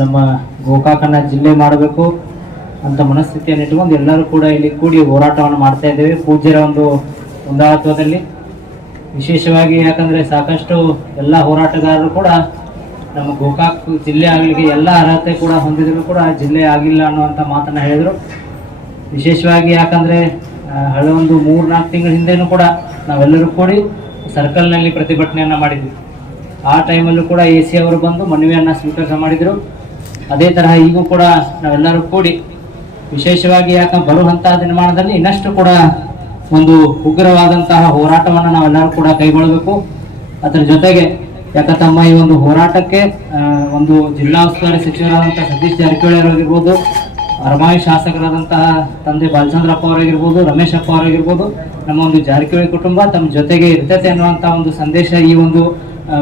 ನಮ್ಮ ಗೋಕಾಕನ ಜಿಲ್ಲೆ ಮಾಡಬೇಕು ಅಂತ ಮನಸ್ಥಿತಿಯನ್ನು ಇಟ್ಕೊಂಡು ಎಲ್ಲರೂ ಕೂಡ ಇಲ್ಲಿ ಕೂಡಿ ಹೋರಾಟವನ್ನು ಮಾಡ್ತಾ ಇದ್ದೇವೆ. ಪೂಜ್ಯರ ಒಂದು ಮುಂದಾಳತ್ವದಲ್ಲಿ ವಿಶೇಷವಾಗಿ ಯಾಕಂದ್ರೆ ಸಾಕಷ್ಟು ಎಲ್ಲ ಹೋರಾಟಗಾರರು ಕೂಡ ನಮ್ಮ ಗೋಕಾಕ್ ಜಿಲ್ಲೆ ಆಗಲಿಕ್ಕೆ ಎಲ್ಲ ಅರ್ಹತೆ ಕೂಡ ಹೊಂದಿದ್ರು ಕೂಡ ಜಿಲ್ಲೆ ಆಗಿಲ್ಲ ಅನ್ನುವಂಥ ಮಾತನ್ನ ಹೇಳಿದರು. ವಿಶೇಷವಾಗಿ ಯಾಕಂದ್ರೆ ಹಳೆ ಒಂದು ಮೂರು ನಾಲ್ಕು ತಿಂಗಳ ಹಿಂದೆನೂ ಕೂಡ ನಾವೆಲ್ಲರೂ ಕೂಡಿ ಸರ್ಕಲ್ನಲ್ಲಿ ಪ್ರತಿಭಟನೆಯನ್ನ ಮಾಡಿದ್ವಿ. ಆ ಟೈಮಲ್ಲೂ ಕೂಡ ಎ ಅವರು ಬಂದು ಮನವಿಯನ್ನ ಸ್ವೀಕಾರ ಮಾಡಿದ್ರು. ಅದೇ ತರಹ ಈಗೂ ಕೂಡ ನಾವೆಲ್ಲರೂ ಕೂಡಿ ವಿಶೇಷವಾಗಿ ಯಾಕಂದ್ರೆ ಬರುವಂತಹ ದಿನಮಾನದಲ್ಲಿ ಇನ್ನಷ್ಟು ಕೂಡ ಒಂದು ಉಗ್ರವಾದಂತಹ ಹೋರಾಟವನ್ನು ನಾವೆಲ್ಲರೂ ಕೂಡ ಕೈಗೊಳ್ಳಬೇಕು. ಅದರ ಜೊತೆಗೆ ಯಾಕ ತಮ್ಮ ಈ ಒಂದು ಹೋರಾಟಕ್ಕೆ ಒಂದು ಜಿಲ್ಲಾ ಉಸ್ತುವಾರಿ ಸಚಿವರಾದಂತಹ ಸತೀಶ್ ಜಾರಕಿಹೊಳಿ ಅವರಾಗಿರ್ಬೋದು ಅರಮಾಯಿ ಶಾಸಕರಾದಂತಹ ತಂದೆ ಬಾಲಚಂದ್ರಪ್ಪ ಅವರಾಗಿರ್ಬೋದು ರಮೇಶಪ್ಪ ಅವರಾಗಿರ್ಬೋದು ನಮ್ಮ ಒಂದು ಜಾರಕಿಹೊಳಿ ಕುಟುಂಬ ತಮ್ಮ ಜೊತೆಗೆ ಇರ್ತೈತೆ ಅನ್ನುವಂತಹ ಒಂದು ಸಂದೇಶ ಈ ಒಂದು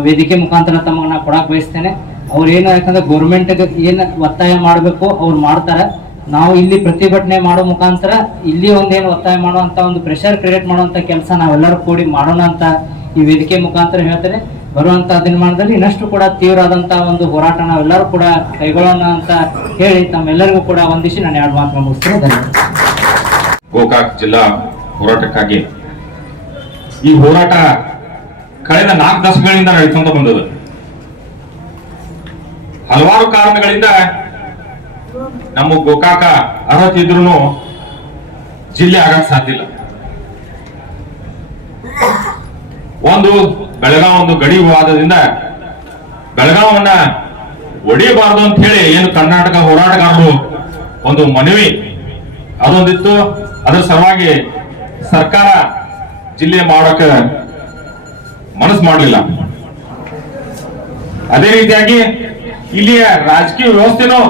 ವೇದಿಕೆ ಮುಖಾಂತರ ತಮಗೆ ನಾ ಕೊಡಕ್ ಬಯಸ್ತೇನೆ. ಅವ್ರು ಏನು ಯಾಕಂದ್ರೆ ಗೌರ್ಮೆಂಟ್ ಏನು ಒತ್ತಾಯ ಮಾಡಬೇಕು, ಅವ್ರು ಮಾಡ್ತಾರೆ. ನಾವು ಇಲ್ಲಿ ಪ್ರತಿಭಟನೆ ಮಾಡೋ ಮುಖಾಂತರ ಇಲ್ಲಿ ಒಂದೇನು ಒತ್ತಾಯ ಮಾಡುವಂತ ಒಂದು ಪ್ರೆಷರ್ ಕ್ರಿಯೇಟ್ ಮಾಡುವಂತ ಕೆಲಸ ನಾವೆಲ್ಲರೂ ಕೂಡಿ ಮಾಡೋಣ ಅಂತ ಈ ವೇದಿಕೆ ಮುಖಾಂತರ ಹೇಳ್ತೇನೆ. ಬರುವಂತ ದಿನಮಾನದಲ್ಲಿ ಇನ್ನಷ್ಟು ಕೂಡ ತೀವ್ರವಾದಂತಹ ಒಂದು ಹೋರಾಟ ನಾವೆಲ್ಲರೂ ಕೂಡ ಕೈಗೊಳ್ಳೋಣ ಅಂತ ಹೇಳಿ ತಮ್ಮೆಲ್ಲರಿಗೂ ಕೂಡ ಒಂದಿಸಿ ನಾನು ಎರಡು ಮಾತು ಮುಗಿಸ್ತೇನೆ. ಗೋಕಾಕ್ ಜಿಲ್ಲಾ ಹೋರಾಟಕ್ಕಾಗಿ ಈ ಹೋರಾಟ ಕಳೆದ ನಾಲ್ಕು ದಶಕಗಳಿಂದ ನಡೀತಾ ಬಂದದ ಹಲವಾರು ಕಾರಣಗಳಿಂದ ನಮ್ಮ ಗೋಕಾಕ ಅರ್ಹತೆ ಇದ್ರು ಜಿಲ್ಲೆ ಆಗಕ್ ಸಾಧ್ಯ ಇಲ್ಲ. ಒಂದು ಬೆಳಗಾವ್ ಒಂದು ಗಡಿ ವಿವಾದದಿಂದ ಬೆಳಗಾವನ್ನ ಒಡೆಯಬಾರದು ಅಂತ ಹೇಳಿ ಏನು ಕರ್ನಾಟಕ ಹೋರಾಟಗಾರರು ಒಂದು ಮನವಿ ಅದೊಂದಿತ್ತು. ಅದರ ಸಲುವಾಗಿ ಸರ್ಕಾರ ಜಿಲ್ಲೆ ಮಾಡೋಕೆ ಮನಸ್ಸು ಮಾಡಲಿಲ್ಲ. ಅದೇ ರೀತಿಯಾಗಿ ಇಲ್ಲಿಯ ರಾಜಕೀಯ ವ್ಯವಸ್ಥೆನೂ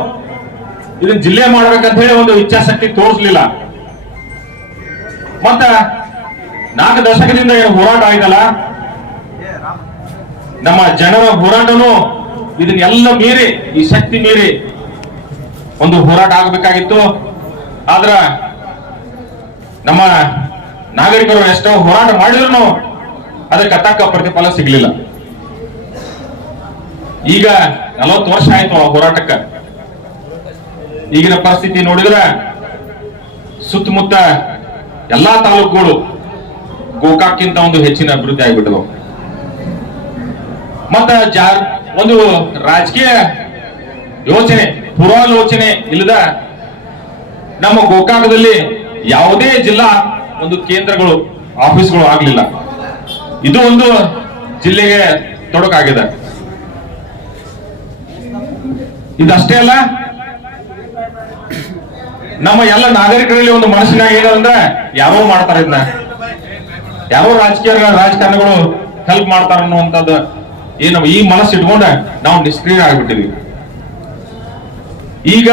ಇದನ್ನ ಜಿಲ್ಲೆ ಮಾಡ್ಬೇಕಂತ ಹೇಳಿ ಒಂದು ಇಚ್ಛಾಶಕ್ತಿ ತೋರಿಸಲಿಲ್ಲ. ಮತ್ತ ನಾಲ್ಕು ದಶಕದಿಂದ ಏನು ಹೋರಾಟ ಆಯ್ತಲ್ಲ? ನಮ್ಮ ಜನರ ಹೋರಾಟನು ಇದನ್ನೆಲ್ಲ ಮೀರಿ, ಈ ಶಕ್ತಿ ಮೀರಿ ಒಂದು ಹೋರಾಟ ಆಗಬೇಕಾಗಿತ್ತು. ಆದ್ರ ನಮ್ಮ ನಾಗರಿಕರು ಎಷ್ಟೋ ಹೋರಾಟ ಮಾಡಿದ್ರು ಅದಕ್ಕೆ ತಕ್ಕ ಪ್ರತಿಫಲ ಸಿಗಲಿಲ್ಲ. ಈಗ ನಲವತ್ತು ವರ್ಷ ಆಯ್ತು ಆ ಹೋರಾಟಕ್ಕ. ಈಗಿನ ಪರಿಸ್ಥಿತಿ ನೋಡಿದ್ರ ಸುತ್ತಮುತ್ತ ಎಲ್ಲಾ ತಾಲೂಕುಗಳು ಗೋಕಾಕ್ಕಿಂತ ಒಂದು ಹೆಚ್ಚಿನ ಅಭಿವೃದ್ಧಿ ಆಗಿಬಿಟ್ಟವು ಮತ್ತ ಜಾ ಒಂದು ರಾಜಕೀಯ ಯೋಚನೆ, ಪೂರ್ವಾಲೋಚನೆ ಇಲ್ಲದ ನಮ್ಮ ಗೋಕಾಕದಲ್ಲಿ ಯಾವುದೇ ಜಿಲ್ಲಾ ಒಂದು ಕೇಂದ್ರಗಳು, ಆಫೀಸ್ಗಳು ಆಗ್ಲಿಲ್ಲ. ಇದು ಒಂದು ಜಿಲ್ಲೆಗೆ ತೊಡಕಾಗಿದೆ. ಇದಷ್ಟೇ ಅಲ್ಲ, ನಮ್ಮ ಎಲ್ಲ ನಾಗರಿಕರಲ್ಲಿ ಒಂದು ಮನಸ್ಸಿನಾಗ ಏನಂದ್ರೆ ಯಾರೋ ಮಾಡ್ತಾರೆ ಇದನ್ನ. ಯಾರೋ ರಾಜಕೀಯ ರಾಜಕಾರಣಿಗಳು ಹೆಲ್ಪ್ ಮಾಡ್ತಾರ ಅನ್ನುವಂಥದ್ದು ಏನು ಈ ಮನಸ್ಸು ಇಟ್ಕೊಂಡ ನಾವು ನಿಷ್ಕ್ರಿಯ ಆಗಿಬಿಟ್ಟಿವಿ ಈಗ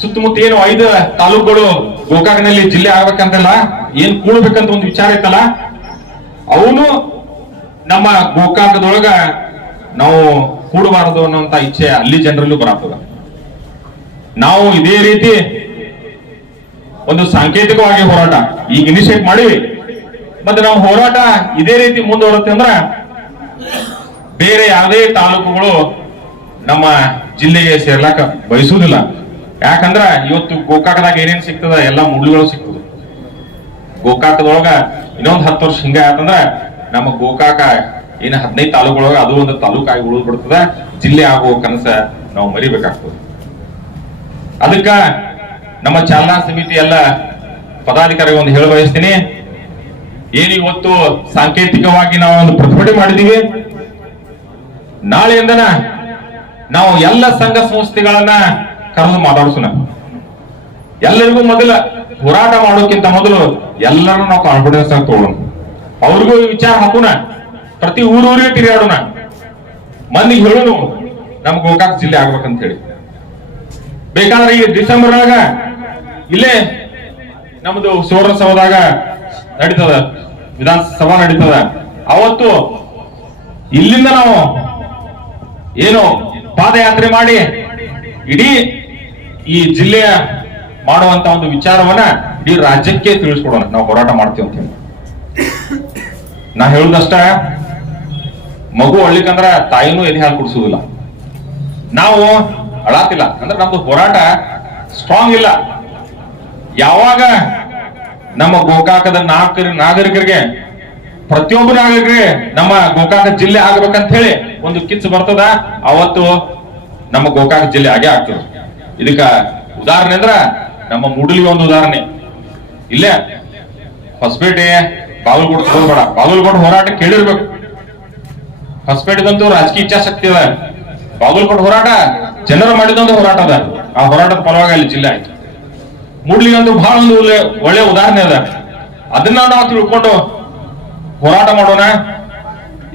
ಸುತ್ತಮುತ್ತ ಏನು ಐದು ತಾಲೂಕುಗಳು ಗೋಕಾಕ್ನಲ್ಲಿ ಜಿಲ್ಲೆ ಆಗ್ಬೇಕಂತಲ್ಲ, ಏನ್ ಕೂಡ್ಬೇಕಂತ ಒಂದು ವಿಚಾರ ಐತಲ್ಲ ಅವನು ನಮ್ಮ ಗೋಕಾಕದೊಳಗ ನಾವು ಕೂಡಬಾರದು ಅನ್ನುವಂತ ಇಚ್ಛೆ ಅಲ್ಲಿ ಜನರಲ್ಲೂ ಬರಾಗ್ತದ ನಾವು ಇದೇ ರೀತಿ ಒಂದು ಸಾಂಕೇತಿಕವಾಗಿ ಹೋರಾಟ ಈಗ ಇನಿಷಿಯೇಟ್ ಮಾಡಿವಿ. ಮತ್ತೆ ನಾವು ಹೋರಾಟ ಇದೇ ರೀತಿ ಮುಂದುವರುತ್ತೆ ಅಂದ್ರೆ ಬೇರೆ ಯಾವುದೇ ತಾಲೂಕುಗಳು ನಮ್ಮ ಜಿಲ್ಲೆಗೆ ಸೇರ್ಲಾಕ ಬಯಸುವುದಿಲ್ಲ. ಯಾಕಂದ್ರ ಇವತ್ತು ಗೋಕಾಕದಾಗ ಏನೇನ್ ಸಿಗ್ತದ ಎಲ್ಲ ಮುಳ್ಳುಗಳು ಸಿಗ್ತದ. ಗೋಕಾಕದೊಳಗ ಇನ್ನೊಂದ್ ಹತ್ತು ವರ್ಷ ಹಿಂಗ ಆತಂದ್ರ ನಮ್ಮ ಗೋಕಾಕ ಏನ್ ಹದಿನೈದು ತಾಲೂಕೊಳಗ ಅದು ಒಂದು ತಾಲೂಕಾಗಿ ಉಳಿದು ಬಿಡ್ತದ ಜಿಲ್ಲೆ ಆಗೋ ಕನಸ ನಾವು ಮರಿಬೇಕಾಗ್ತದೆ. ಅದಕ್ಕ ನಮ್ಮ ಚಾಲನಾ ಸಮಿತಿ ಎಲ್ಲ ಪದಾಧಿಕಾರಿಗೆ ಒಂದು ಹೇಳ ಬಯಸ್ತೀನಿ. ಏನ್ ಇವತ್ತು ಸಾಂಕೇತಿಕವಾಗಿ ನಾವು ಒಂದು ಪ್ರತಿಭಟನೆ ಮಾಡಿದೀವಿ. ನಾಳೆಯಿಂದನ ನಾವು ಎಲ್ಲ ಸಂಘ ಸಂಸ್ಥೆಗಳನ್ನ ಕರೆದು ಮಾತಾಡಿಸೋಣ. ಎಲ್ಲರಿಗೂ ಮೊದಲ ಹೋರಾಟ ಮಾಡೋಕ್ಕಿಂತ ಮೊದಲು ಎಲ್ಲರೂ ನಾವು ಕಾನ್ಫಿಡೆನ್ಸ್ ಆಗಿ ತಗೊಳ್ಳೋಣ ಅವ್ರಿಗೂ ವಿಚಾರ ಹಾಕೋಣ. ಪ್ರತಿ ಊರೂರಿಗೆ ತಿರುಗಾಡೋಣ. ಮಂದಿಗೆ ಹೇಳೋಣ ನಮ್ ಗೋಕಾಕ್ ಜಿಲ್ಲೆ ಆಗ್ಬೇಕಂತ ಹೇಳಿ. ಬೇಕಾದ್ರೆ ಈ ಡಿಸೆಂಬರ್ ಒಳಗ ಇಲ್ಲೇ ನಮ್ದು ಸುವರ್ಣಸೌಧದಾಗ ನಡೀತದ, ವಿಧಾನಸಭಾ ನಡೀತದ. ಅವತ್ತು ಇಲ್ಲಿಂದ ನಾವು ಏನು ಪಾದಯಾತ್ರೆ ಮಾಡಿ ಇಡೀ ಈ ಜಿಲ್ಲೆಯ ಮಾಡುವಂತ ಒಂದು ವಿಚಾರವನ್ನ ಇಡೀ ರಾಜ್ಯಕ್ಕೆ ತಿಳಿಸ್ಕೊಡೋಣ. ನಾವು ಹೋರಾಟ ಮಾಡ್ತೀವಿ ಅಂತ ಹೇಳಿ. ನಾ ಹೇಳುದಷ್ಟ ಮಗು ಅಳ್ಲಿಕ್ಕಂದ್ರ ತಾಯಿನೂ ಎದೆ ಹಾಲು ಕುಡಿಸುವುದಿಲ್ಲ. ನಾವು ಅಳಾತಿಲ್ಲ. ಅಂದ್ರೆ ನಮ್ದು ಹೋರಾಟ ಸ್ಟ್ರಾಂಗ್ ಇಲ್ಲ. ಯಾವಾಗ ನಮ್ಮ ಗೋಕಾಕದ ನಾಗರಿ ನಾಗರಿಕರಿಗೆ, ಪ್ರತಿಯೊಬ್ಬ ನಾಗರಿಕರಿಗೆ ನಮ್ಮ ಗೋಕಾಕ ಜಿಲ್ಲೆ ಆಗ್ಬೇಕಂತ ಹೇಳಿ ಒಂದು ಕಿಚ್ಚು ಬರ್ತದ, ಅವತ್ತು ನಮ್ಮ ಗೋಕಾಕ ಜಿಲ್ಲೆ ಆಗೇ ಆಗ್ತದೆ. ಇದಕ್ಕ ಉದಾಹರಣೆ ಅಂದ್ರ ನಮ್ಮ ಮೂಡಲಿಗೆ ಒಂದು ಉದಾಹರಣೆ. ಇಲ್ಲೇ ಹೊಸಪೇಟೆ ಬಾಗಲಕೋಟೆ ಹೋಗ್ಬೇಡ. ಬಾಗಲಕೋಟೆ ಹೋರಾಟ ಕೇಳಿರ್ಬೇಕು. ಹೊಸಪೇಟೆದಂತೂ ರಾಜಕೀಯ ಇಚ್ಛಾಶಕ್ತಿ ಅದ. ಬಾಗಲಕೋಟೆ ಹೋರಾಟ, ಜನರು ಮಾಡಿದಂತ ಹೋರಾಟ ಅದ. ಆ ಹೋರಾಟದ ಪರವಾಗಿ ಅಲ್ಲಿ ಜಿಲ್ಲೆ ಆಯ್ತು. ಮೂಡ್ಲಿಗೆ ಒಂದು ಬಹಳ ಒಂದು ಒಳ್ಳೆ- ಉದಾಹರಣೆ ಅದ. ಅದನ್ನ ನಾವು ತಿಳ್ಕೊಂಡು ಹೋರಾಟ ಮಾಡೋಣ.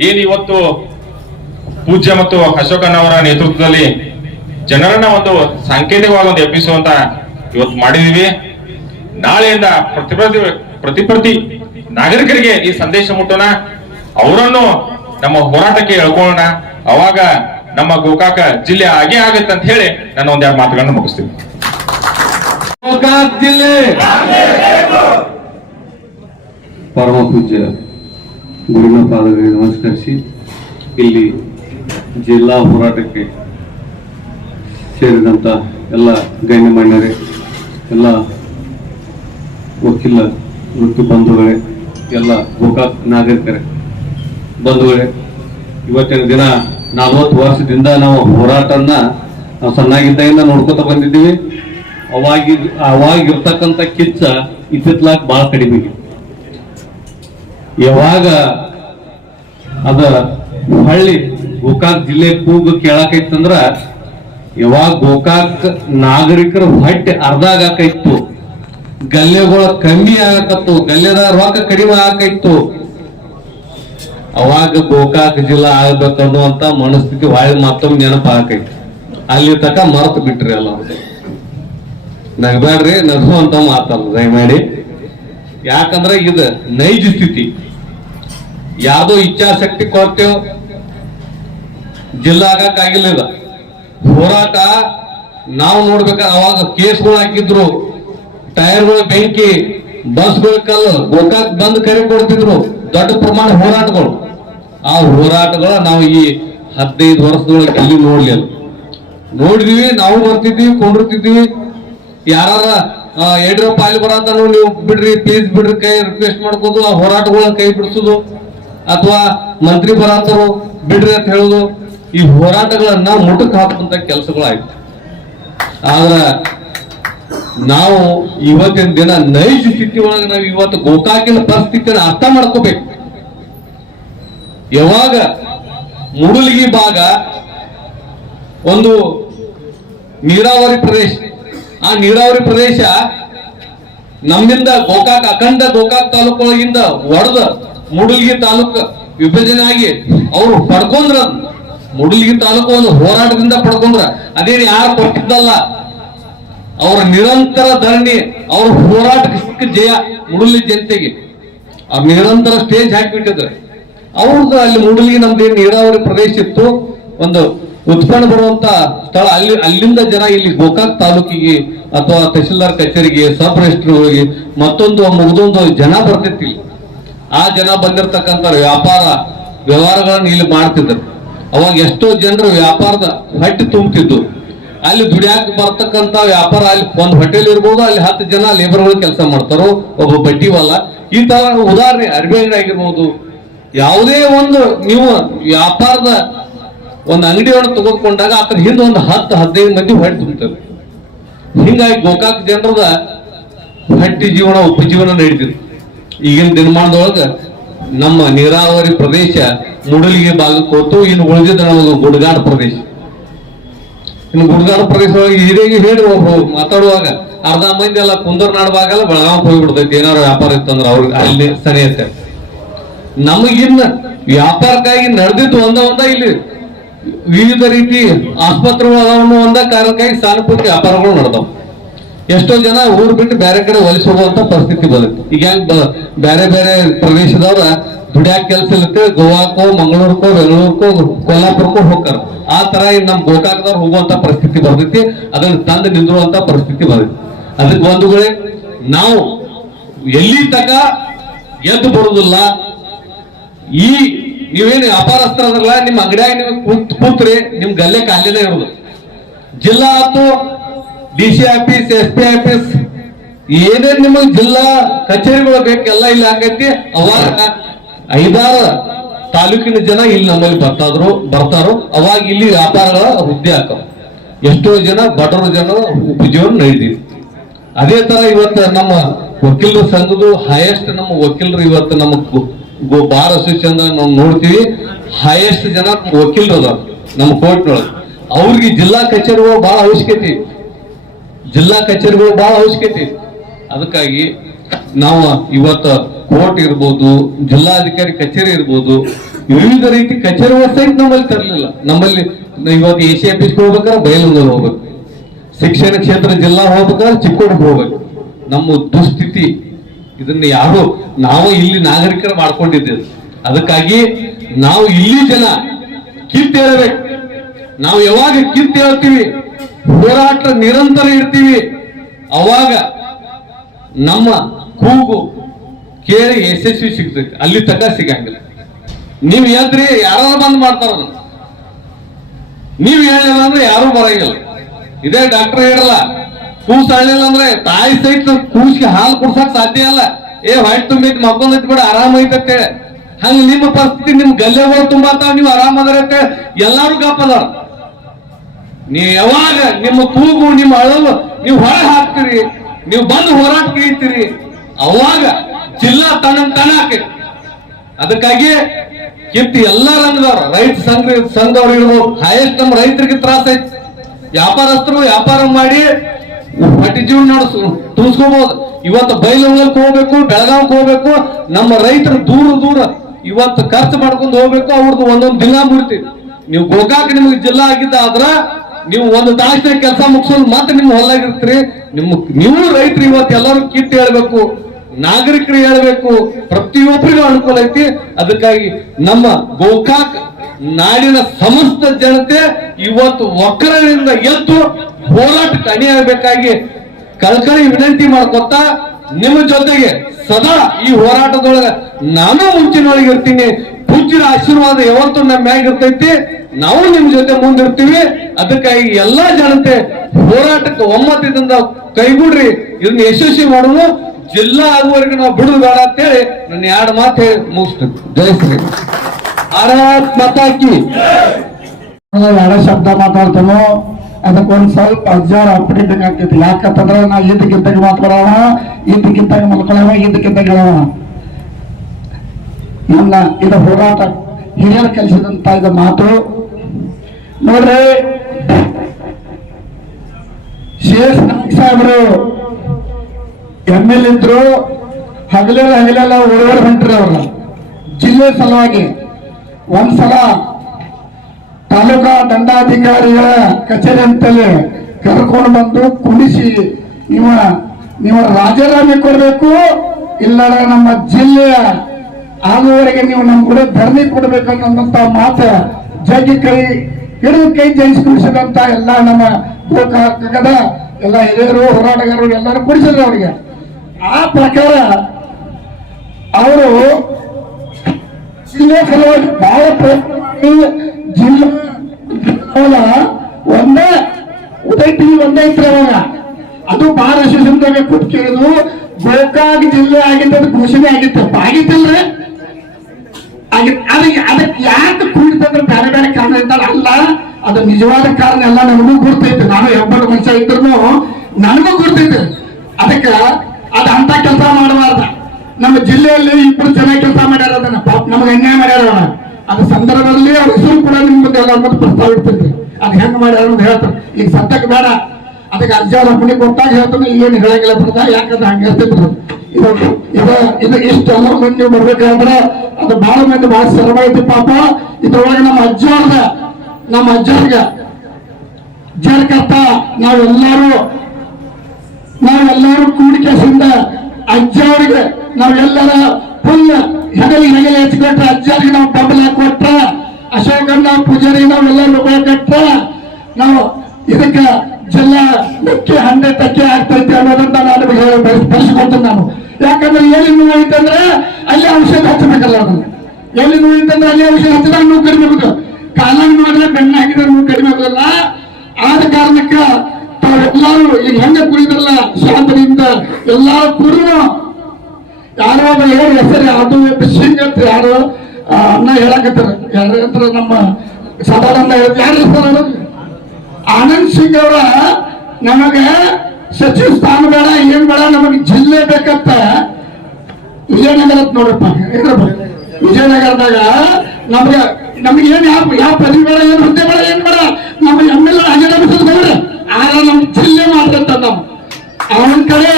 ಏನ್ ಇವತ್ತು ಪೂಜ್ಯ ಮತ್ತು ಅಶೋಕನವರ ನೇತೃತ್ವದಲ್ಲಿ ಜನರನ್ನ ಒಂದು ಸಾಂಕೇತಿಕವಾಗಿ ಒಂದು ಎಬ್ಬಿಸುವಂತ ಇವತ್ತು ಮಾಡಿದೀವಿ. ನಾಳೆಯಿಂದ ಪ್ರತಿಪ್ರತಿ ಪ್ರತಿಪ್ರತಿ ನಾಗರಿಕರಿಗೆ ಈ ಸಂದೇಶ ಮುಟ್ಟೋಣ. ಅವರನ್ನು ನಮ್ಮ ಹೋರಾಟಕ್ಕೆ ಎಳ್ಕೊಳ್ಳೋಣ. ಅವಾಗ ನಮ್ಮ ಗೋಕಾಕ ಜಿಲ್ಲೆ ಹಾಗೆ ಆಗತ್ತೆ ಅಂತ ಹೇಳಿ ನಾನು ಒಂದೆರಡು ಮಾತುಗಳನ್ನ ಮುಗಿಸ್ತೀನಿ. ಜಿಲ್ಲೆ. ಪರಮ ಪೂಜ್ಯ ಗುರುವಿನ ಪಾದಗಳಿಗೆ ನಮಸ್ಕರಿಸಿ ಇಲ್ಲಿ ಜಿಲ್ಲಾ ಹೋರಾಟಕ್ಕೆ ಸೇರಿದಂತ ಎಲ್ಲ ಗಣ್ಯಮಾನ್ಯರೇ ಎಲ್ಲ ವಕೀಲ, ವೃತ್ತಿ ಬಂಧುಗಳೇ, ಎಲ್ಲ ಗೋಕಾಕ್ ನಾಗರಿಕರೇ ಬಂಧುಗಳೇ, ಇವತ್ತಿನ ದಿನ ನಲವತ್ತು ವರ್ಷದಿಂದ ನಾವು ಹೋರಾಟನ ನಾವು ಸಣ್ಣಾಗಿದ್ದಾಗಿಂದ ನೋಡ್ಕೊತ ಬಂದಿದ್ದೀವಿ. ಅವಾಗಿ, ಅವಾಗಿರ್ತಕ್ಕಂಥ ಕಿಚ್ಚ ಇತ್ತಿತ್ಲಾಕ್ ಬಹಳ ಕಡಿಮೆ. ಯಾವಾಗ ಅದ ಹಳ್ಳಿ ಗೋಕಾಕ್ ಜಿಲ್ಲೆ ಕೂಗು ಕೇಳಾಕೈತಂದ್ರ, ಯಾವಾಗ ಗೋಕಾಕ್ ನಾಗರಿಕರ ಹೊಟ್ಟೆ ಅರ್ಧ ಆಗಾಕೈತು ಗಲ್ಲೆಗಳ ಕಮ್ಮಿ ಆಗಕತ್ತು ಗಲ್ಲೆದ ರೊಕ್ಕ ಕಡಿಮೆ ಆಗಾಕೈತು ಅವಾಗ ಗೋಕಾಕ್ ಜಿಲ್ಲಾ ಆಗ್ಬೇಕನ್ನುವಂತ ಮನಸ್ಥಿತಿ ಹೊಳ್ಳಿ ಮತ್ತೊಮ್ಮೆ ನೆನಪಾಗೈತಿ ಅಲ್ಲಿ ತಕ ಮರೆತು ಬಿಟ್ರಿ ಎಲ್ಲ ನಗಬೇಡ್ರಿ ನಗುವಂತ ಮಾತಲ್ಲ, ದಯಮಾಡಿ. ಯಾಕಂದ್ರೆ ಇದು ನೈಜ ಸ್ಥಿತಿ. ಯಾವುದೋ ಇಚ್ಛಾಶಕ್ತಿ ಕೊಡ್ತೇವ್ ಜಿಲ್ಲಾ ಆಗಕ್ಕಾಗಿಲ್ಲ ಇದು ಹೋರಾಟ ನಾವು ನೋಡ್ಬೇಕ, ಅವಾಗ ಕೇಸ್ಗಳು ಹಾಕಿದ್ರು, ಟೈರ್ಗಳು ಬೆಂಕಿ, ಬಸ್ಗಳು ಕಲ್ಲು, ಗೋಕಾಕ್ ಬಂದ್ ಕರೆ ಕೊಡ್ತಿದ್ರು. ದೊಡ್ಡ ಪ್ರಮಾಣ ಹೋರಾಟಗಳು. ಆ ಹೋರಾಟಗಳ ನಾವು ಈ ಹದಿನೈದು ವರ್ಷದೊಳಗೆ ಎಲ್ಲಿ ನೋಡ್ಲಿಲ್ಲ ನೋಡಿದೀವಿ, ನಾವು ಬರ್ತಿದ್ವಿ ಕೊಂಡಿರ್ತಿದ್ವಿ ಯಾರ ಯಡಿಯೂರಪ್ಪ ಅಲ್ಲಿ ಬರತಾನು ನೀವು ಬಿಡ್ರಿ ಪ್ಲೀಸ್ ಬಿಡ್ರಿ, ಕೈ ರಿಕ್ವೆಸ್ಟ್ ಮಾಡ್ಕೋದು ಆ ಹೋರಾಟಗಳನ್ನ ಕೈ ಬಿಡಿಸೋದು. ಅಥವಾ ಮಂತ್ರಿ ಬರತಾರು ಬಿಡ್ರಿ ಅಂತ ಹೇಳೋದು. ಈ ಹೋರಾಟಗಳನ್ನ ಮುಟುಕ್ ಹಾಕುವಂತ ಕೆಲಸಗಳಾಯ್ತು. ಆದ್ರ ನಾವು ಇವತ್ತಿನ ದಿನ ನೈಜ ಸ್ಥಿತಿ ಒಳಗೆ ನಾವು ಇವತ್ತು ಗೋಕಾಕಿನ ಪರಿಸ್ಥಿತಿಯನ್ನು ಅರ್ಥ ಮಾಡ್ಕೋಬೇಕು. ಯಾವಾಗ ಮುಡುಲಿಗಿ ಭಾಗ ಒಂದು ನೀರಾವರಿ ಪ್ರದೇಶ, ಆ ನೀರಾವರಿ ಪ್ರದೇಶ ನಮ್ಮಿಂದ ಗೋಕಾಕ್ ಅಖಂಡ ಗೋಕಾಕ್ ತಾಲೂಕು ಒಳಗಿಂದ ಒಡೆದ ಮುಡುಲ್ಗಿ ತಾಲೂಕು ವಿಭಜನೆ ಆಗಿ ಅವರು ಪಡ್ಕೊಂಡ್ರ. ಮುಡುಲ್ಗಿ ತಾಲೂಕು ಒಂದು ಹೋರಾಟದಿಂದ ಪಡ್ಕೊಂಡ್ರ. ಅದೇನು ಯಾರು ಕೊಟ್ಟಿದ್ದಲ್ಲ? ಅವರ ನಿರಂತರ ಧರಣಿ, ಅವ್ರ ಹೋರಾಟಕ್ಕೆ ಸಿಕ್ಕ ಜಯ ಮುಡಲಿ ಜನತೆಗೆ. ಆ ನಿರಂತರ ಸ್ಟೇಜ್ ಹಾಕಿಬಿಟ್ಟಿದ್ದಾರೆ. ಅವ್ರದ್ದು ಅಲ್ಲಿ ಮುಡಲಿಗೆ ನಮ್ದು ನೀರಾವರಿ ಪ್ರದೇಶ ಇತ್ತು, ಒಂದು ಉತ್ಪನ್ನ ಬರುವಂತ ಸ್ಥಳ, ಅಲ್ಲಿ, ಅಲ್ಲಿಂದ ಜನ ಇಲ್ಲಿ ಗೋಕಾಕ್ ತಾಲೂಕಿಗೆ ಅಥವಾ ತಹಶೀಲ್ದಾರ್ ಕಚೇರಿಗೆ, ಸಬ್ ರಿಜಿಸ್ಟ್ರಿಗೆ ಮತ್ತೊಂದು, ಮುಗಿದೊಂದು ಜನ ಬರ್ತಿತ್ತು. ಆ ಜನ ಬಂದಿರತಕ್ಕಂತ ವ್ಯಾಪಾರ ವ್ಯವಹಾರಗಳನ್ನು ಇಲ್ಲಿ ಮಾಡ್ತಿದ್ರು. ಅವಾಗ ಎಷ್ಟೋ ಜನರು ವ್ಯಾಪಾರದ ಹಟ್ಟಿ ತುಂಬ್ತಿದ್ದು ಅಲ್ಲಿ ದುಡಿಯಾಕ ಬರ್ತಕ್ಕಂತ ವ್ಯಾಪಾರ, ಅಲ್ಲಿ ಒಂದು ಹೋಟೆಲ್ ಇರ್ಬೋದು, ಅಲ್ಲಿ ಹತ್ತು ಜನ ಲೇಬರ್ಗಳು ಕೆಲಸ ಮಾಡ್ತಾರೋ, ಒಬ್ಬ ಬಡ್ಡಿ ವಲ್ಲ ಈ ತರ ಉದಾಹರಣೆ ಅರಿವೆ ಆಗಿರ್ಬೋದು. ಯಾವುದೇ ಒಂದು ನೀವು ವ್ಯಾಪಾರದ ಒಂದು ಅಂಗಡಿಯನ್ನು ತೆಗೆದುಕೊಂಡಾಗ ಆತರ ಹಿಂದೆ ಒಂದು ಹತ್ತು, ಹದಿನೈದು ಮಂದಿ ಹೊಟ್ಟೆ ತುಂಬ್ತಾರೆ ಹಿಂಗಾಗಿ ಗೋಕಾಕ್ ಜನರದ ಹಟ್ಟಿ ಜೀವನ ಉಪಜೀವನ ನಡೀತಿತ್ತು ಈಗಿನ ದಿನಮಾನದೊಳಗ ನಮ್ಮ ನೀರಾವರಿ ಪ್ರದೇಶ, ಮುಡಲಿಗೆ ಭಾಗಕ್ಕೆ ಹೋತು ಇನ್ನು ಉಳಿದಿದ್ದ ನಮ್ಮದು ಗುಡ್ಗಾಡ್ ಪ್ರದೇಶ. ಇನ್ನು ಗುಡ್ಗಾಡು ಪ್ರದೇಶ ಒಳಗೆ ಹಿರಿಯಾಗಿ ಹೇಳಿ ಮಾತಾಡುವಾಗ ಅರ್ಧ ಮಂದಿ ಎಲ್ಲ ಕುಂದರ್ ಭಾಗಲ್ಲ ಬೆಳಗಾವ್ ಹೋಗ್ಬಿಡ್ತೈತಿ. ಏನಾರು ವ್ಯಾಪಾರ ಇತ್ತಂದ್ರೆ ಅವ್ರಿಗೆ ಅಲ್ಲಿ ಸನಿಯತ್ತೆ ನಮಗಿನ್ನ ವ್ಯಾಪಾರಕ್ಕಾಗಿ ನಡೆದಿದ್ದು ಒಂದ ಒಂದ ಇಲ್ಲಿ ವಿವಿಧ ರೀತಿ ಆಸ್ಪತ್ರೆ ಒಂದ ಕಾರಣಕ್ಕಾಗಿ ಸಾಲಪೂರ್ತಿ ವ್ಯಾಪಾರಗಳು ನಡೆದವು. ಎಷ್ಟೋ ಜನ ಊರ್ ಬಿಟ್ಟು ಬೇರೆ ಕಡೆ ಹೋಗುವಂತ ಪರಿಸ್ಥಿತಿ ಬಂದಿತ್ತು. ಈಗ ಬೇರೆ ಬೇರೆ ಪ್ರದೇಶದವ್ರ ದುಡ್ಯಾಕ ಕೆಲಸ ಇರುತ್ತೆ ಗೋವಾಕ್ಕೋ ಮಂಗಳೂರ್ಕೋ, ಬೆಂಗಳೂರ್ಕೋ ಕೊಲ್ಲಾಪುರಕ್ಕೋ ಹೋಗ್ತಾರ. ಆ ತರ ಈಗ ನಮ್ ಗೋಕಾಕದವ್ರು ಹೋಗುವಂತ ಪರಿಸ್ಥಿತಿ ಬರ್ತೈತಿ. ಅದನ್ನ ತಂದು ನಿಂದಿರುವಂತ ಪರಿಸ್ಥಿತಿ ಬರ್ತೈತಿ. ಅದಕ್ಕೆ ಬಂಧುಗಳೇ, ನಾವು ಎಲ್ಲಿ ತಕ ಎದ್ದು ಬರುದಿಲ್ಲ. ಈ ನೀವೇನು ಅದ್ರಲ್ಲ ನಿಮ್ಮ ಅಂಗಡಿಯಾಗ ನೀವು ಕೂತ್ ಕೂತ್ರಿ ನಿಮ್ ಗಲ್ಲೆ ಖಾಲಿನೇ ಇರೋದು. ಜಿಲ್ಲಾ ಆತು D C office, S P office, ಏನೇನ್ ನಿಮಗೆ ಜಿಲ್ಲಾ ಕಚೇರಿಗಳು ಬೇಕೆಲ್ಲ ಇಲ್ಲಿ ಆಗೈತಿ ಅವಾಗ ಐದಾರು ತಾಲೂಕಿನ ಜನ ಇಲ್ಲಿ ನಮ್ಮಲ್ಲಿ ಬರ್ತಾದ್ರು, ಬರ್ತಾರೋ. ಅವಾಗ ಇಲ್ಲಿ ವ್ಯಾಪಾರಗಳ ವೃದ್ಧಿ ಆಕವು ಎಷ್ಟೋ ಜನ, ಬಡವರ ಜನ ಉಪಜೀವನ ನಡೀತೀವಿ ಅದೇ ತರ ಇವತ್ತು ನಮ್ಮ ವಕೀಲರ ಸಂಘದ ಹೈಯೆಸ್ಟ್ ನಮ್ಮ ವಕೀಲರು ಇವತ್ತು ನಮ್ಮ ಬಾರ್ ಅಸೋಸಿಯೇಷನ್ ನಾವು ನೋಡ್ತೀವಿ. ಹೈಯೆಸ್ಟ್ ಜನ ವಕೀಲರು ಅದಾರ ನಮ್ಮ ಕೋರ್ಟ್ನೊಳಗೆ. ಅವ್ರಿಗೆ ಜಿಲ್ಲಾ ಕಚೇರಿಗಳು ಬಹಳ ಅವಶ್ಯಕತೆ. ಜಿಲ್ಲಾ ಕಚೇರಿಗಳು ಬಹಳ ಅವಶ್ಯಕತೆ. ಅದಕ್ಕಾಗಿ ನಾವು ಇವತ್ತು ಕೋರ್ಟ್ ಇರ್ಬೋದು, ಜಿಲ್ಲಾಧಿಕಾರಿ ಕಚೇರಿ ಇರ್ಬೋದು, ವಿವಿಧ ರೀತಿ ಕಚೇರಿ ಸಹಿತ ನಮ್ಮಲ್ಲಿ ತರಲಿಲ್ಲ. ನಮ್ಮಲ್ಲಿ ಇವತ್ತು ಎ ಸಿ ಆಫೀಸ್ಗೆ ಹೋಗ್ಬೇಕಾದ್ರೆ ಬಯಲುಂಗಲ್ ಹೋಗ್ಬೇಕು. ಶಿಕ್ಷಣ ಕ್ಷೇತ್ರ ಜಿಲ್ಲಾ ಹೋಗ್ಬೇಕಾದ್ರೆ ಚಿಕ್ಕೋಡಿಗೆ ಹೋಗ್ಬೇಕು. ನಮ್ಮ ದುಸ್ಥಿತಿ, ಇದನ್ನ ಯಾರು, ನಾವು ಇಲ್ಲಿ ನಾಗರಿಕರು ಮಾಡ್ಕೊಂಡಿದ್ದೇವೆ. ಅದಕ್ಕಾಗಿ ನಾವು ಇಲ್ಲಿ ಜನ ಕಿತ್ತು ಹೇಳ್ಬೇಕು. ನಾವು ಯಾವಾಗ ಕಿತ್ತು ಹೇಳ್ತೀವಿ? ಹೋರಾಟ ನಿರಂತರ ಇರ್ತೀವಿ ಅವಾಗ ನಮ್ಮ ಕೂಗು ಕೇಳಿ ಯಶಸ್ವಿ ಸಿಗ್ತೈತಿ. ಅಲ್ಲಿ ತಕ ಸಿಗಂಗಿಲ್ಲ. ನೀವು ಎದ್ರಿ ಯಾರು ಬಂದ್ ಮಾಡ್ತಾರ ನೀವು ಹೇಳಿಲ್ಲ ಅಂದ್ರೆ ಯಾರು ಬರಂಗಿಲ್ಲ. ಇದೇ ಡಾಕ್ಟರ್ ಹೇಳಲ್ಲ ಕೂಸ್ ಹಳ್ಳಿಲ್ಲ ಅಂದ್ರೆ ತಾಯಿ ಸಹಿತ ಕೂಸ್ಗೆ ಹಾಲು ಕುಡ್ಸಕ್ ಸಾಧ್ಯ ಅಲ್ಲ ಏ, ಹೊಟ್ಟೆ ತುಂಬೈತಿ ಮಕ್ಕೊಂದೈತಿ ಬಿಡ, ಆರಾಮ ಐತತ್ತೆ ಹಂಗ ನಿಮ್ಮ ಪರಿಸ್ಥಿತಿ ನಿಮ್ ಗಲ್ಲೆಗಳು ತುಂಬಾತಾವ, ನೀವು ಆರಾಮ ಅದರತ್ತೆ ಎಲ್ಲಾರು ಗಪ್ಪ ನೀ ನೀವು ಯಾವಾಗ ನಿಮ್ಮ ಕೂಗು, ನಿಮ್ಮ ಅಳಲು, ನೀವು ಹೊರ ಹಾಕ್ತೀರಿ, ನೀವು ಬಂದು ಹೋರಾಟ ಕೇಳ್ತೀರಿ ಅವಾಗ ಜಿಲ್ಲಾ ತನ್ನ ತನ ಆಕೈತಿ ಅದಕ್ಕಾಗಿ ಕಿತ್ತು ಎಲ್ಲಾ ರಂಗದವ್ರು, ರೈತ ಸಂಘ, ಸಂಘದವ್ರು ಇರ್ಬೋದು. ಹೈಯೆಸ್ಟ್ ನಮ್ಮ ರೈತರಿಗೆ ತ್ರಾಸ ಐತಿ. ವ್ಯಾಪಾರಸ್ಥರು ವ್ಯಾಪಾರ ಮಾಡಿ ಹೊಟ್ಟೆ ಜೀವನ ನಡೆಸು ತುಂಬಿಸ್ಕೋಬಹುದು ಇವತ್ತು ಬೈಲಂಗಲ್ ಹೋಗ್ಬೇಕು, ಬೆಳಗಾವಿಗೆ ಹೋಗ್ಬೇಕು, ನಮ್ಮ ರೈತರು ದೂರ ದೂರ ಇವತ್ತು ಖರ್ಚು ಮಾಡ್ಕೊಂಡು ಹೋಗ್ಬೇಕು, ಅವ್ರದ್ದು ಒಂದೊಂದು ದಿನ ಮುಡ್ತೀವಿ ನೀವು ಗೋಕಾಕ್ ನಿಮ್ಗೆ ಜಿಲ್ಲಾ ಆಗಿದ್ದ ಆದ್ರ ನೀವು ಒಂದು ತಾಸಿನ ಕೆಲಸ ಮುಗಿಸೋದು ಮಾತ್ರ ನಿಮ್ಮ ಹೊಲಾಗಿರ್ತೀರಿ ನಿಮ್ಮ, ನೀವು ರೈತರು ಇವತ್ತು ಎಲ್ಲರೂ ಕಿತ್ತು ಹೇಳ್ಬೇಕು. ನಾಗರಿಕರು ಹೇಳಬೇಕು, ಪ್ರತಿಯೊಬ್ಬರಿಗೂ ಅನುಕೂಲ ಐತಿ. ಅದಕ್ಕಾಗಿ ನಮ್ಮ ಗೋಕಾಕ್ ನಾಡಿನ ಸಮಸ್ತ ಜನತೆ ಇವತ್ತು ಒಕ್ಕರದಿಂದ ಎದ್ದು ಹೋರಾಟಕ್ಕೆ ಅಣಿಯಾಗಬೇಕಾಗಿ ಕಳ್ಕಳಿ ವಿನಂತಿ ಮಾಡ್ಕೊತಾ ನಿಮ್ಮ ಜೊತೆಗೆ ಸದಾ ಈ ಹೋರಾಟದೊಳಗ ನಾನು ಮುಂಚಿನೊಳಗೆ ಇರ್ತೀನಿ ಪೂಜ್ಯರ ಆಶೀರ್ವಾದ ಯಾವತ್ತು ನಮ್ಮ ಮ್ಯಾಗಿರ್ತೈತಿ ನಾವು ನಿಮ್ ಜೊತೆ ಮುಂದಿರ್ತೀವಿ. ಅದಕ್ಕಾಗಿ ಎಲ್ಲಾ ಜನತೆ ಹೋರಾಟಕ್ಕೆ ಒಮ್ಮತದಿಂದ ಕೈಗೂಡ್ರಿ. ಇದನ್ನ ಯಶಸ್ವಿ ಮಾಡೋಣ ಜಿಲ್ಲಾ ಆಗುವವರೆಗೆ ನಾವು ಬಿಡುದು ಬೇಡ ಅಂತೇಳಿ ನನ್ನ ಎರಡು ಮಾತು ಹೇಳಿ ಮುಗಿಸ್ತೀನಿ. ಜಯ ಶ್ರೀ. ಭಾರತ್ ಮಾತಾಕಿ ಶಬ್ದ ಮಾತಾಡ್ತಾನೋ. ಅದಕ್ಕೊಂದು ಸ್ವಲ್ಪ ಅಜ್ಜಾರ ಅಪ್ಡೇಟಿಂಗ್ ಆಗ್ತೈತಿ. ಯಾಕಂತಂದ್ರೆ ನಾ ಇದಕ್ಕಿಂತಾಗ ಮಾತಾಡೋಣ ಇದಕ್ಕಿಂತಾಗ ಮಲ್ಕೊಳ್ಳೋಣ ಇದಕ್ಕಿಂತ ಹೇಳೋಣ. ನನ್ನ ಇದು ಹೋರಾಟ, ಹಿರಿಯರು ಕಲಿಸಿದಂತ ಇದು ಮಾತು. ನೋಡ್ರಿ ಶೇಷ್ ಸಾಹೇಬರು ಎಂ ಎಲ್ ಇದ್ರು ಹಗಲೆಲ್ಲ ಹಗಲೆಲ್ಲ ಓಡಾಡ್ ಹೊಂಟ್ರಿ ಅವ್ರ. ಜಿಲ್ಲೆ ಸಲುವಾಗಿ ಒಂದ್ಸಲ ತಾಲೂಕಾ ದಂಡಾಧಿಕಾರಿಗಳ ಕಚೇರಿ ಅಂತಲೇ ಕರ್ಕೊಂಡು ಬಂದು ಕುಡಿಸಿ ನೀವು ನೀವು ರಾಜೀನಾಮೆ ಕೊಡಬೇಕು ಇಲ್ಲ ನಮ್ಮ ಜಿಲ್ಲೆಯ ಆಗುವವರೆಗೆ ನೀವು ನಮ್ಮ ಕೂಡ ಧರಣಿ ಕೊಡ್ಬೇಕು ಅನ್ನೋಂತ ಮಾತು ಜಗ್ಗಿ ಕೈ ಹಿಡಿದು ಕೈ ಜಯಿಸಿದಂತ ಎಲ್ಲ ನಮ್ಮ ಗೋಕಾಕದ ಎಲ್ಲ ಹಿರಿಯರು, ಹೋರಾಟಗಾರರು ಎಲ್ಲರೂ ಕುಡಿಸಿದ್ರು ಅವರಿಗೆ. ಆ ಪ್ರಕಾರ ಅವರು ಜಿಲ್ಲೆ ಸಲುವಾಗಿ ಬಹಳ ಪ್ರಯತ್ನ ಮಾಡಿ ಜಿಲ್ಲೆ ಒಂದೇ ಉದಯ ಟಿವಿ ಒಂದೇ ಇತ್ತು ಅವಾಗ ಅದು ಬಹಳ ಅಸೋಸಿಯೇಷನ್ದಾಗ ಕೂತ್ ಕೇಳಿದ್ರು ಗೋಕಾಕ್ ಜಿಲ್ಲೆ ಅದು ಘೋಷಣೆ ಆಗಿತ್ತು. ಆಗಿತ್ತಲ್ರ? ಆಗಿ- ಅದಕ್ಕೆ ಅದಕ್ಕೆ ಯಾಕೆ ಕುಡಿತಂದ್ರೆ ಬೇರೆ ಬೇರೆ ಕಾರಣ ಇರ್ತಾರ ಅಲ್ಲ, ಅದು ನಿಜವಾದ ಕಾರಣ ಎಲ್ಲ ನಮಗೂ ಗುರ್ತೈತೆ. ನಾನು ಎಬ್ಬರು ಮನುಷ್ಯ ಇದ್ರು ನನಗೂ ಗುರ್ತೈತೆ. ಅದಕ್ಕೆ ಅದು ಅಂತ ಕೆಲಸ ಮಾಡಬಾರ್ದ. ನಮ್ಮ ಜಿಲ್ಲೆಯಲ್ಲಿ ಇಬ್ಬರು ಜನ ಕೆಲಸ ಮಾಡ್ಯಾರ ಅದನ್ನ. ನಮಗೆ ಅನ್ಯಾಯ ಮಾಡ್ಯಾರ ಅದ ಸಂದರ್ಭದಲ್ಲಿ ಅವ್ರ ಹೆಸರು ಕೂಡ ನಿಮ್ ಮುಂದೆ ಪ್ರಸ್ತಾವ ಇಡ್ತೈತಿ ಅದು ಹೆಂಗ್ ಮಾಡ್ಯಾರ ಅಂತ ಹೇಳ್ತಾರೆ. ಈಗ ಸದ್ಯಕ್ಕೆ ಬೇಡ. ಅದಕ್ಕೆ ಅಜ್ಜಾರ ಮನೆ ಕೊಟ್ಟಾಗ ಹೇಳ್ತಾನೆ ಏನು ಹೇಳಂಗಿಲ್ಲ ಬಿಡ್ತಾ ಯಾಕಂದ್ರೆ ಹಂಗೆ ಹೇಳ್ತಿದ್ರು? ಇದು ಇದು ಇದು ಇಷ್ಟು ಎಲ್ಲ ಮಂದಿ ಬರ್ಬೇಕಾದ್ರೆ ಅದು ಬಹಳ ಮಂದಿ ಬಹಳ ಶ್ರಮ ಐತಿ ಪಾಪ. ಇದ್ರೊಳಗೆ ನಮ್ಮ ಅಜ್ಜಾರ್ದ ನಮ್ಮ ಅಜ್ಜಾರ್ಗ ಜರ್ಕತ್ತ ನಾವೆಲ್ಲರೂ ನಾವೆಲ್ಲರೂ ಕೂಡಿಕೆಸಿಂದ ಅಜ್ಜಾರಿಗೆ ನಾವೆಲ್ಲರ ಫುಲ್ ಹೆಗಲಿ ಹೆಗಲಿ ಹಚ್ಕೊಟ್ರ ಅಜ್ಜಾರಿಗೆ ನಾವು ಬೆಂಬಲ ಕೊಟ್ರ, ಅಶೋಕಣ್ಣ ಪೂಜಾರಿ ನಾವೆಲ್ಲರೂ ರೂಪಾಯಿ ನಾವು ಇದಕ್ಕೆ ಜಿಲ್ಲಾ ಮುಖ್ಯ ಹಂಡೆ ತಕ್ಕೆ ಆಗ್ತೈತಿ ಅನ್ನೋದನ್ನ ನಾನು ಹೇಳಿ ಬೆಳೆಸ್ಕೊಳ್ತೀನಿ ನಾನು. ಯಾಕಂದ್ರೆ ಎಲ್ಲಿ ನೋವು ಐತಂದ್ರೆ ಅಲ್ಲಿ ಔಷಧ ಹಚ್ಚಬೇಕಲ್ಲ ಅದನ್ನ ಎಲ್ಲಿ ನೋವು ಐತಂದ್ರೆ ಅಲ್ಲಿ ಔಷಧ ಹಚ್ಚಿದಾಗ ನೋವು ಕಡಿಮೆ ಕಾಲ ನೋಡಿದ್ರೆ ಬೆಣ್ಣೆ ಹಾಕಿದ್ರೆ ನೋವು ಕಡಿಮೆ ಆಗೋದಿಲ್ಲ. ಆದ ಕಾರಣಕ್ಕ ತಾವೆಲ್ಲರೂ ಈಗ ಹೆಂಗ ಕುಡಿದ್ರಲ್ಲ ಶಾಂತದಿಂದ ಎಲ್ಲಾ ಕುಡಿದ ಯಾರೋ ಒಬ್ಬ ಹೇಳಿ ಹೆಸರು ಅದು ಸಿಂಗ್ ಅಂತ ಯಾರು ಅನ್ನ ಹೇಳಕತ್ತಾರ. ಯಾರು ಅಂತ ನಮ್ಮ ಸದಾನಂದ ಯಾರು ಹೆಸರು ಆನಂದ್ ಸಿಂಗ್ ಅವರ ನಮಗೆ ಸಚಿವ ಸ್ಥಾನ ಬೇಡ, ಏನ್ ಬೇಡ, ನಮಗೆ ಜಿಲ್ಲೆ ಬೇಕಂತ ವಿಜಯನಗರ ನೋಡಪ್ಪ ಇದ್ರ ವಿಜಯನಗರದಾಗ ನಮ್ಗೆ ನಮ್ಗೆ ಏನ್ ಯಾವ ಯಾವ ಪದವಿ ಬೇಡ, ಏನ್ ಹುದ್ದೆ ಬೇಡ, ಏನ್ ಬೇಡ ನಮ್ಗೆ ಎಂ ಎಲ್ ಎ ರಾಜೀನಾಮೆ ಆಗ ನಮ್ ಜಿಲ್ಲೆ ಮಾಡ್ತಂತ ನಾವು ಅವನ ಕಡೆ.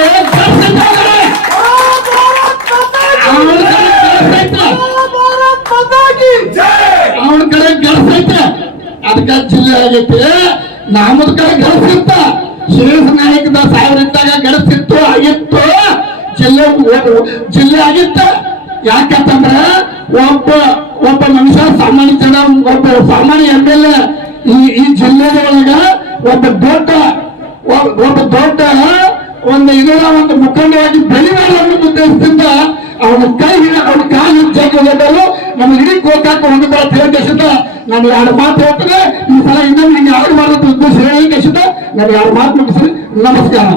ಅವನ ಕಡೆ ಗಳಿಸೈತೆ ಅದಕ್ಕೆ ಜಿಲ್ಲೆ ಆಗೈತೆ. ನಮ್ಮದ ಕಡೆ ಗಳಿಸಿತ್ತ ಶ್ರೀಸ್ ನಾಯಕದ ಸಾವಿರ ಇದ್ದಾಗ ಗಳಿಸಿತ್ತು ಆಗಿತ್ತು. ಜಿಲ್ಲೆ ಜಿಲ್ಲೆ ಆಗಿತ್ತ. ಯಾಕಂತಂದ್ರ ಒಬ್ಬ ಒಬ್ಬ ಮನುಷ್ಯ ಸಾಮಾನ್ಯ ಜನ, ಒಬ್ಬ ಸಾಮಾನ್ಯ ಎಂ ಈ ಈ ಜಿಲ್ಲೆದೊಳಗ ಒಬ್ಬ ದೊಡ್ಡ ಒಬ್ಬ ದೊಡ್ಡ, ಒಂದು ಇದರ ಒಂದು ಮುಖಂಡವಾಗಿ ಅನ್ನೋ ಉದ್ದೇಶದಿಂದ ಅವನ ಕೈ ಹಿಡಿದ ಅವನ ಕಾಲು ಜಗ್ಗಲು ನಮ್ಮ ಇಡೀ ಗೋಕಾಕ ಒಂದು ಬರ ತಿಳಿದ ನಾನು ಎರಡು ಮಾತು ಹೇಳ್ತೇನೆ ಈ ಸಲ ಇನ್ನೊಂದು ಹಿಂಗೆ ಯಾರು ಮಾಡೋದು ಉದ್ದೇಶ ಹೇಳಿ ನಾನು ಎರಡು ಮಾತು ಮುಗಿಸಿ ನಮಸ್ಕಾರ.